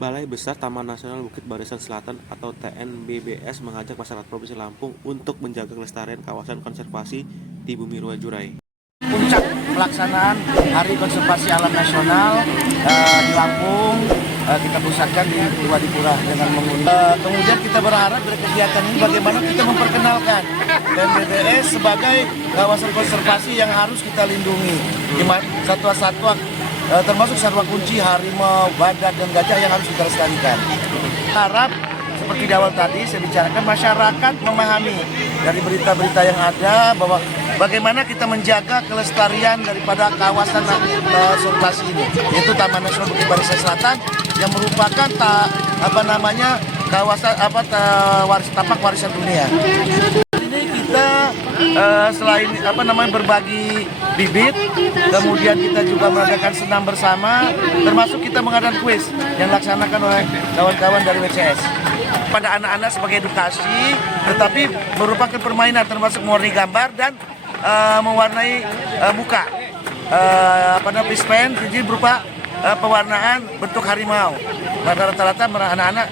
Balai Besar Taman Nasional Bukit Barisan Selatan atau TNBBS mengajak masyarakat Provinsi Lampung untuk menjaga kelestarian kawasan konservasi di Bumi Jurai. Puncak pelaksanaan Hari Konservasi Alam Nasional di Lampung kita pusatkan di Purwadipura dengan mengundang. Kemudian kita berharap dari kegiatan ini bagaimana kita memperkenalkan TNBBS sebagai kawasan konservasi yang harus kita lindungi. Satwa-satwa termasuk satwa kunci harimau, badak, dan gajah yang harus kita lestarikan. Harap seperti di awal tadi saya bicarakan, masyarakat memahami dari berita-berita yang ada bahwa bagaimana kita menjaga kelestarian daripada kawasan konservasi ini, yaitu Taman Nasional Bukit Barisan Selatan yang merupakan kawasan tapak warisan dunia. Ini kita selain berbagi bibit, kemudian kita juga mengadakan senam bersama, termasuk kita mengadakan kuis yang dilaksanakan oleh kawan-kawan dari WCS pada anak-anak sebagai edukasi, tetapi merupakan permainan termasuk mewarnai gambar dan mewarnai muka, face paint, jadi berupa pewarnaan bentuk harimau. Rata-rata anak-anak